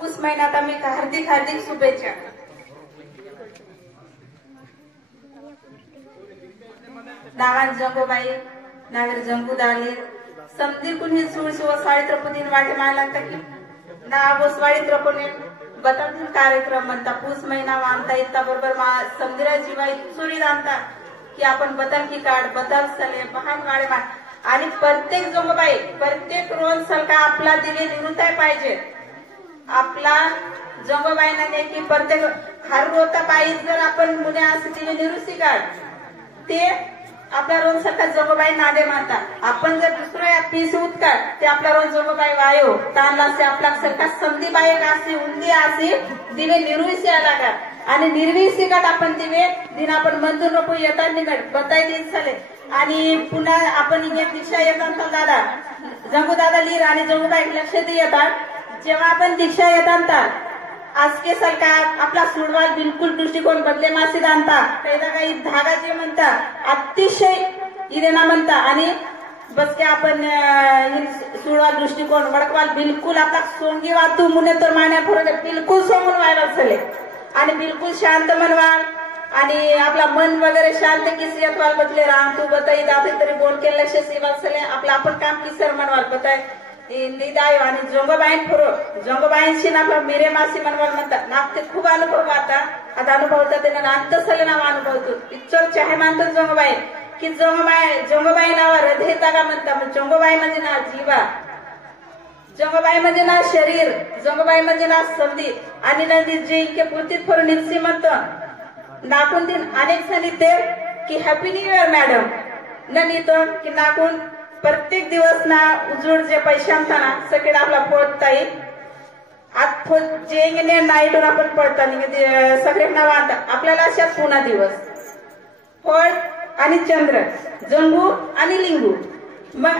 पूस महिन्यात आम्ही हार्दिक हार्दिक शुभेच्छा. नावान जंगोबाई नावेर जंगू दाली समदीर कुणी सुळसुव साळीत्रपतीन वाटे मानला की नाव स्वाळीत्रपणे बदल कार्यक्रम म्हणता पूस महिना मानता इतका बरोबर समदिरा जीवाई चोरी आणता की आपण बदल की काढ बदल सले महान वाळे मान आणि प्रत्येक जंगोबाई प्रत्येक रोज सलका आपला दिवे निवृत्ताय पाहिजे. आपला जंगोबाईना की प्रत्येक हर रोता पायी जर आपण मुने असं दिवे निवृत्ती काढ ते आपला रोज सलका जंगोबाई नादे मानता. आपण जर दुसऱ्या पीस उतकाळ ते आपला रोज जंगोबाई वायो तानला से आपला सलका समधी बाई अशी उंदी अशी दिवे निवृत्ती आला आणि निर्विसी काढ आपण दिवे दिन आपण मंजूर नको येतात निकट बताई दिन चाले आणि पुन्हा आपण एक दीक्षा येतात दादा जंगू दादा लिहिर आणि जंगूबाई लक्षात येतात. जेव्हा आपण दीक्षा येतात आज के सरकार आपला सुडवाल बिलकुल दृष्टिकोन बदले मासी आणता काही धागा जे म्हणता अतिशय इरेना म्हणता आणि बस के आपण सुडवाल दृष्टिकोन वडकवाल बिलकुल आपला सोंगी वातू मुने तर मान्या फरक बिलकुल सोंगून व्हायला चले आणि बिलकुल शांत मनवाल आणि आपला मन वगैरे शांत किसियत वाल बदले राम तू बताई दाते तरी बोल के लक्ष सेवा चले आपला आपण काम किसर मनवाल बताय निदाय आणि जंगोबाईन फरो जंगोबाईंशी आपला मिरे मासी मनवाल म्हणतात नाक ते खूप अनुभव आता अनुभवता त्यांना अंत सले नाव अनुभवतो पिक्चर चाहे मानतो जंगोबाई की जंगोबाई नावा हृदय तागा म्हणता जंगोबाई म्हणजे ना जीवा जंगोबाई म्हणजे ना शरीर जंगोबाई म्हणजे ना समधी आणि नदी जे इनके पूर्तीत फरून निरसी म्हणतो नाकून दिन अनेक जणी ते की हॅपी न्यू इयर मॅडम न नितो की नाकून प्रत्येक दिवस ना उजूड जे पैसे आणता ना सगळे आपला पडता येईल आज जे नाईटवर आपण पडता सगळे नाव आणता आपल्याला अशा पुन्हा दिवस फळ आणि चंद्र जंगू आणि लिंगू मग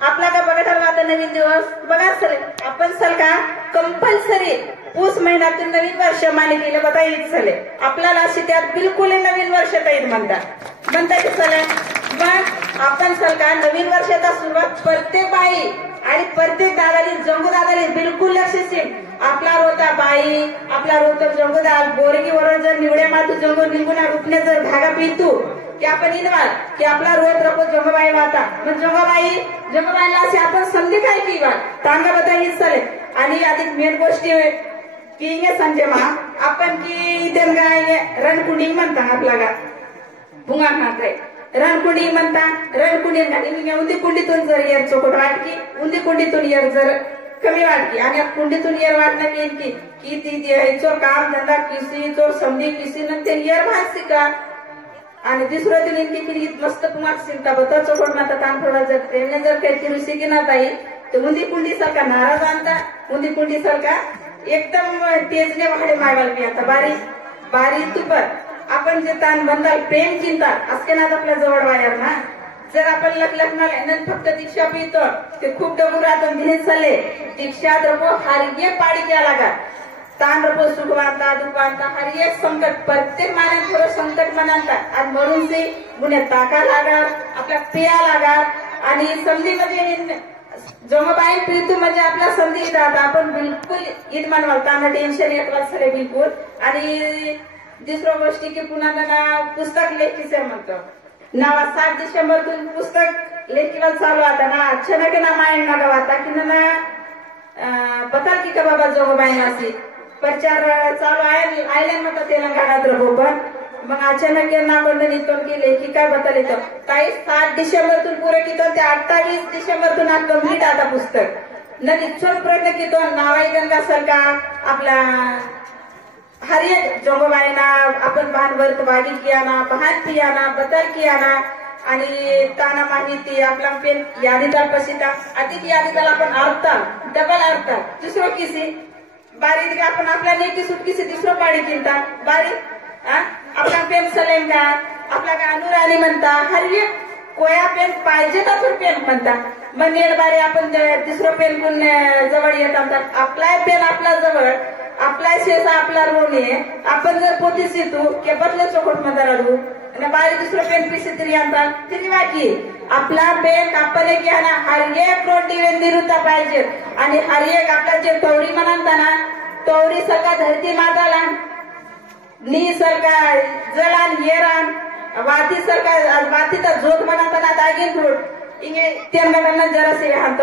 आपला का बघा आता नवीन दिवस बघा सर आपण सर का कंपल्सरी पूस महिन्यातून नवीन वर्ष माने केलं बघा येत सले आपल्याला अशी त्यात बिलकुल नवीन वर्ष येत म्हणता की सले मग आपण सर का नवीन वर्षाचा सुरुवात प्रत्येक बाई आणि प्रत्येक दादाली जंगू दादाली बिलकुल लक्ष आपला रोता बाई आपला रोता जंगूदाल बोरगीवर जर निवड्या मातू जंगू निघून रुपणे जर धागा पितू की आपण इनवाल की आपला रोज रपो जंगबाई वाता मग जंगबाईला असे आपण समजे काय की वा तांगा बता ही चले आणि अधिक मेन गोष्टी की संजय मा आपण की त्यांना रणकुंडी म्हणता आपल्याला भुंगा म्हणताय रणकुंडी म्हणता रणकुंडी उंदी कुंडीतून जर येर चोकट वाटकी उंदी कुंडीतून येर जर कमी वाटकी आणि कुंडीतून येर वाटणं येईल की ती चोर काम धंदा किसी चोर समधी किसी न ते येर भाषी का आणि दुसरं दिन इनकी की मस्त पुमाक सिंता बता चोकट माता तान थोडा जर प्रेमने जर काही रुसी की ना ताई तर उंदी कुंडी सारखा नाराज आणता उंदी कुंडी सारखा एकदम तेजने वाढे मागाल मी आता बारी तुपर आपण जे तान बंदाल प्रेम चिंता असके ना आपल्या जवळ वायर ना जर आपण लग्नाला फक्त दीक्षा पितो ते खूप डबू राहतो दिने चले दीक्षा द्रपो हर एक पाडी क्या लागा तान रपो सुख बांधता दुख बांधता हर एक संकट प्रत्येक माने थोडं संकट मनांता आणि म्हणून ते गुन्हे ताका लागार आपल्या पिया लागार आणि समधी म्हणजे जमबाई प्रीतू म्हणजे आपला संधी राहता आपण बिलकुल ईद मानवाल ताना टेन्शन येत सरे बिलकुल आणि दुसऱ्या गोष्टी की पुन्हा त्यांना पुस्तक लेखीचे म्हणतो नावा 7 डिसेंबरतून पुस्तक लेखीला चालू आता ना अचानक ना मायन ना गावाता की ना बता की का बाबा जगोबाई अशी प्रचार चालू आहे आयलँड मध्ये तेलंगणात रहो पण मग अचानक ना कोण निघतो की लेखी काय बताले तो काही 7 डिसेंबरतून पुरे की ते 28 डिसेंबरतून आज कंप्लीट आता पुस्तक न निश्चित प्रयत्न की तो नावाई गंगा सरकार आपला हर एक जंगबाईना आपण भानवर्त बागी किया ना बहान पिया ना बदल किया ना आणि ताना माहिती आपला पेन यादीदार पसिता अधिक यादीदार आपण अर्था डबल अर्था दुसरं किसी बारी आपण आपल्या नेकी सुटकीसी दुसरं पाडी चिंता बारी आपला पेन सलेंगा आपला का अनुराणी म्हणता हर एक कोया पेन पाहिजे का तर पेन म्हणता मग नेड बारी आपण दुसरं पेन कोण जवळ येतात आपला पेन आपला जवळ आपला शेसा आपला रोणे आपण जर पोतीस येतो की बदल चोखट मध्ये राहू आणि बारी दुसरं पेन पिसे तरी आणतात तरी वाकी आपला पेन आपण घ्या ना हर एक रोटी निरुता पाहिजे आणि हर एक आपला जे तवडी म्हणता ना तोरी सरका धरती माताला नी सरका जलान येरान वाती सरका वाती तर जोत बनवताना दागिन रोड इंगे तेन गणना जरा से हात